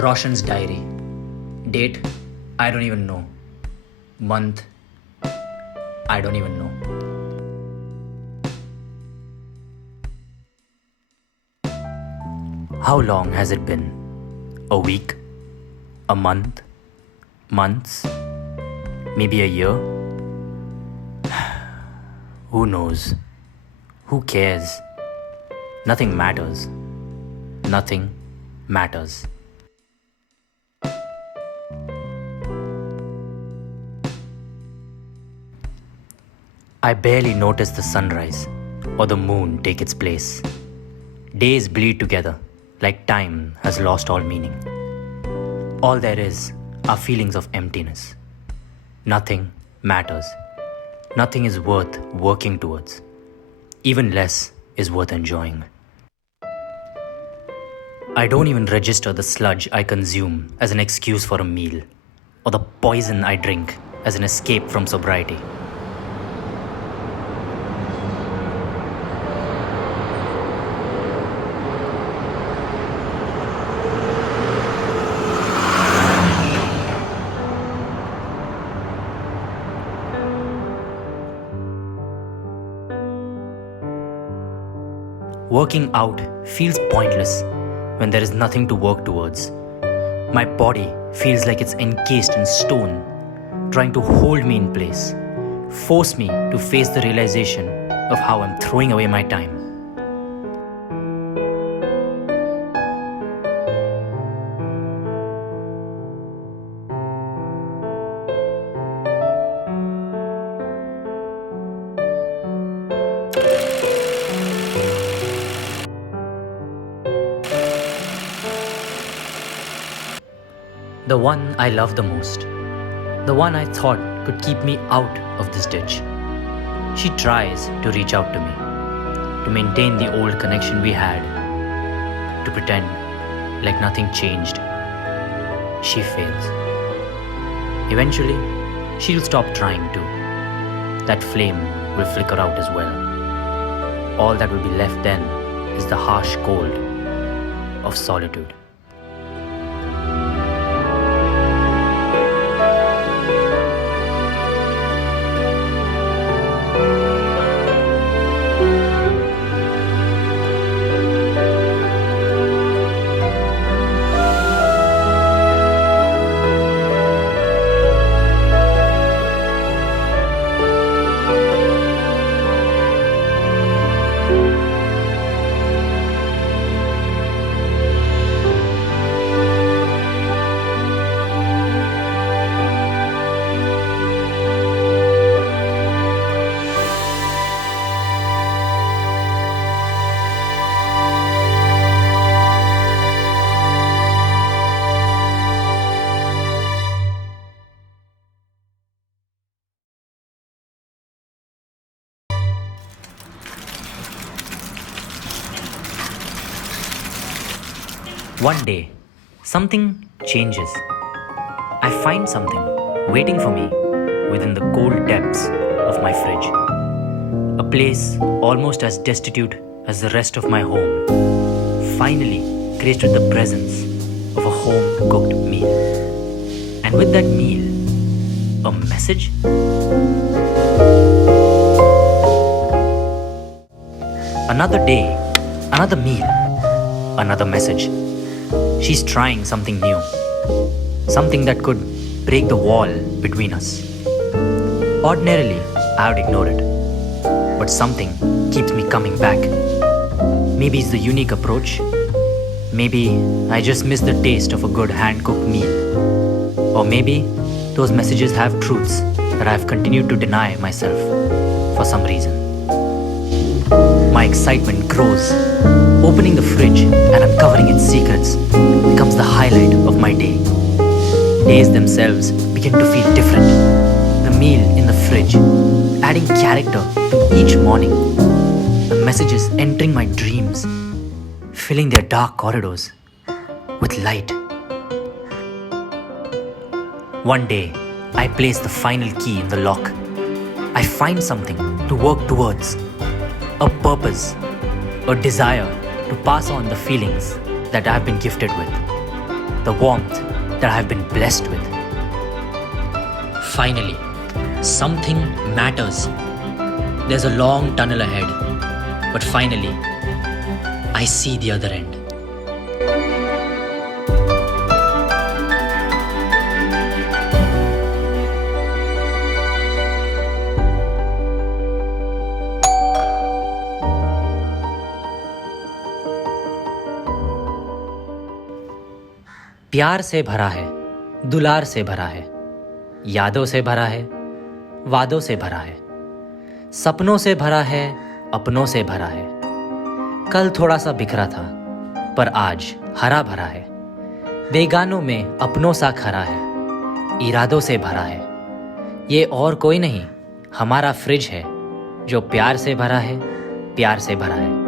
Roshan's diary. Date, I don't even know. Month, I don't even know. How long has it been? A week? A month? Months? Maybe a year? Who knows? Who cares? Nothing matters. Nothing matters. I barely notice the sunrise or the moon take its place. Days bleed together like time has lost all meaning. All there is are feelings of emptiness. Nothing matters. Nothing is worth working towards. Even less is worth enjoying. I don't even register the sludge I consume as an excuse for a meal, or the poison I drink as an escape from sobriety. Working out feels pointless when there is nothing to work towards. My body feels like it's encased in stone, trying to hold me in place, force me to face the realization of how I'm throwing away my time. The one I love the most. The one I thought could keep me out of this ditch. She tries to reach out to me, to maintain the old connection we had, to pretend like nothing changed. She fails. Eventually, she'll stop trying to. That flame will flicker out as well. All that will be left then is the harsh cold of solitude. One day, something changes. I find something waiting for me within the cold depths of my fridge. A place almost as destitute as the rest of my home, finally graced with the presence of a home-cooked meal. And with that meal, a message? Another day, another meal, another message. She's trying something new, something that could break the wall between us. Ordinarily, I would ignore it, but something keeps me coming back. Maybe it's the unique approach. Maybe I just miss the taste of a good hand-cooked meal. Or maybe those messages have truths that I've continued to deny myself for some reason. My excitement grows. Opening the fridge and uncovering its secrets becomes the highlight of my day. Days themselves begin to feel different. The meal in the fridge, adding character to each morning. The messages entering my dreams, filling their dark corridors with light. One day, I place the final key in the lock. I find something to work towards. A purpose, a desire to pass on the feelings that I've been gifted with. the warmth that I've been blessed with. Finally, something matters. There's a long tunnel ahead, but finally, I see the other end. प्यार से भरा है, दुलार से भरा है, यादों से भरा है, वादों से भरा है, सपनों से भरा है, अपनों से भरा है। कल थोड़ा सा बिखरा था, पर आज हरा भरा है। बेगानों में अपनों सा खरा है, इरादों से भरा है। ये और कोई नहीं, हमारा फ्रिज है, जो प्यार से भरा है, प्यार से भरा है।